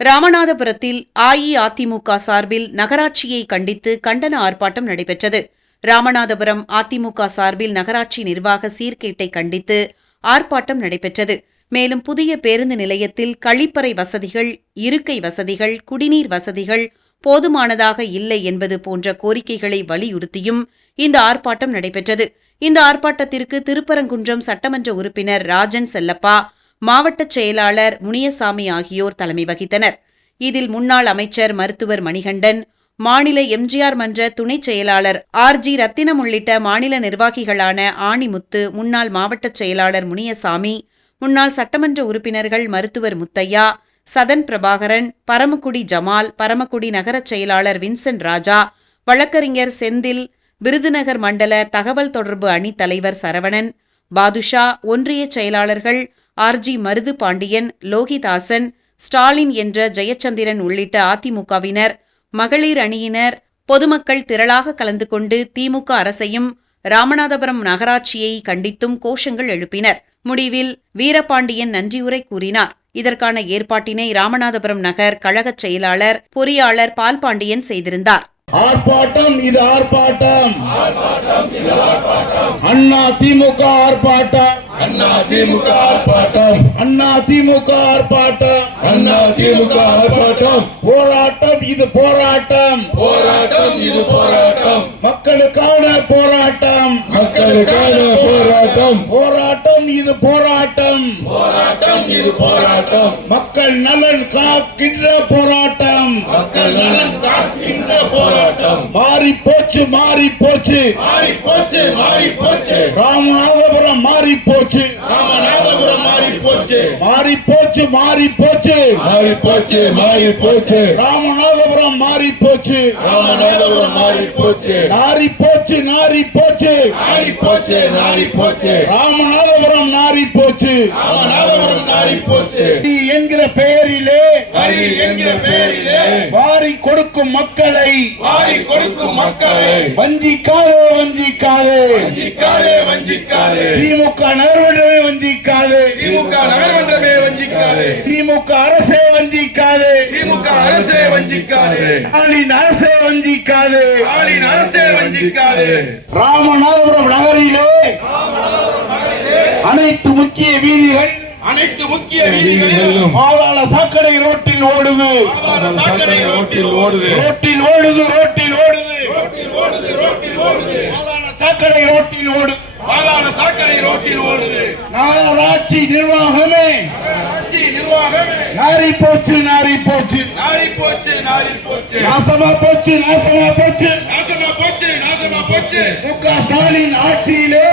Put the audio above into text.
ராமநாதபுரத்தில் அஇஅதிமுக சார்பில் நகராட்சியை கண்டித்து கண்டன ஆர்ப்பாட்டம் நடைபெற்றது. ராமநாதபுரம் அதிமுக சார்பில் நகராட்சி நிர்வாக சீர்கேட்டை கண்டித்து ஆர்ப்பாட்டம் நடைபெற்றது. மேலும் புதிய பேருந்து நிலையத்தில் கழிப்பறை வசதிகள், இருக்கை வசதிகள், குடிநீர் வசதிகள் போதுமானதாக இல்லை என்பது போன்ற கோரிக்கைகளை வலியுறுத்தியும் இந்த ஆர்ப்பாட்டம் நடைபெற்றது. இந்த ஆர்ப்பாட்டத்திற்கு திருப்பரங்குன்றம் சட்டமன்ற உறுப்பினர் ராஜன் செல்லப்பா, மாவட்ட செயலாளர் முனியசாமி ஆகியோர் தலைமை வகித்தனர். இதில் முன்னாள் அமைச்சர் மருத்துவர் மணிகண்டன், மாநில எம்ஜிஆர் மன்ற துணைச் செயலாளர் RG ரத்தினம் உள்ளிட்ட மாநில நிர்வாகிகளான ஆணிமுத்து, முன்னாள் மாவட்ட செயலாளர் முனியசாமி, முன்னாள் சட்டமன்ற உறுப்பினர்கள் மருத்துவர் முத்தையா, சதன் பிரபாகரன், பரமக்குடி ஜமால், பரமக்குடி நகரச் செயலாளர் வின்சென்ட் ராஜா, வழக்கறிஞர் செந்தில், விருதுநகர் மண்டல தகவல் தொடர்பு அணி தலைவர் சரவணன், பாதுஷா, ஒன்றிய செயலாளர்கள் RG மருது பாண்டியன், லோகிதாசன், ஸ்டாலின் என்ற ஜெயச்சந்திரன் உள்ளிட்ட அதிமுகவினர், மகளிர் அணியினர், பொதுமக்கள் திரளாக கலந்து கொண்டு திமுக அரசையும் ராமநாதபுரம் நகராட்சியை கண்டித்தும் கோஷங்கள் எழுப்பினர். முடிவில் வீரபாண்டியன் நன்றியுரை கூறினார். இதற்கான ஏற்பாட்டினை ராமநாதபுரம் நகர் கழகச் செயலாளர் பொறியாளர் பால்பாண்டியன் செய்திருந்தார். ஆர்ப்பாட்டம் இது ஆர்ப்பாட்டம், அண்ணா திமுக ஆர்ப்பாட்டம், அண்ணா திமுக ஆர்ப்பாட்டம், அண்ணா திமுக ஆர்ப்பாட்டம், அண்ணா திமுக ஆர்ப்பாட்டம், போராட்டம் இது போராட்டம், போராட்டம் இது போராட்டம், மக்களுக்கான போராட்டம், மக்களுக்கான போராட்டம், போராட்டம் இது போராட்டம், போராட்டம் இது போராட்டம், மக்கள் நலன் காக்கின்ற போராட்டம், மக்கள் நலன் காக்கின்ற போராட்டம். மாறி போச்சு மாறி போச்சு மாறி போச்சு மாறி போச்சு, ராமநாதபுரம் மாறி போச்சு, ராமநாதபுரம் மாறி போச்சு, மாறி போச்சு மாறி போச்சு மாறி போச்சு மாறி போச்சு, ராமநாதபுரம் மாறி போச்சு, ராமநாதபுரம் மாறி போச்சு, நாரி போச்சு நாரி போச்சு நாரி போச்சு நாரி போச்சு, ராமநாதபுரம் நாரி போச்சு, ராமநாதபுரம் நாரி போச்சு. என்கிற பெயரிலே என்கிற பெயரிலே வாரி கொடுக்கும் மக்களை, வாரி கொடுக்கும் மக்களை வஞ்சிக்காதே வஞ்சிக்காதே வஞ்சிக்காதே வஞ்சிக்காதே, திமுக நகர்மன்றமே வஞ்சிக்காதே, திமுக நகர்மன்றமே வஞ்சிக்காதே, திமுக அரசே வஞ்சிக்காதே, திமுக அரசே வஞ்சிக்காதே, ஸ்டாலின் அரசே வஞ்சிக்காதே, ஸ்டாலின் அரசே வஞ்சிக்காதே. ராமநாதபுரம் நகரிலே அனைத்து முக்கிய வீதிகள், அனைத்து முக்கிய வீதிகளிலும் பாதாள சாக்கடை ரோட்டில் ஓடுது, பாதாள சாக்கடை ரோட்டில் ஓடுது, ரோட்டில் ஓடுது, ரோட்டில் ஓடுது, ரோட்டில் ஓடுது, ரோட்டில் ஓடுது, பாதாள சாக்கடை ரோட்டில் ஓடுது, பாதாள சாக்கடை ரோட்டில் ஓடுது. நகராட்சி நிர்வாகமே, நகராட்சி நிர்வாகமே நாரி போச்சு நாரி போச்சு நாரி போச்சு நாரி போச்சு, நாசமா போச்சு நாசமா போச்சு நாசமா போச்சு நாசமா போச்சு. முக ஸ்டாலின் ஆட்சியிலே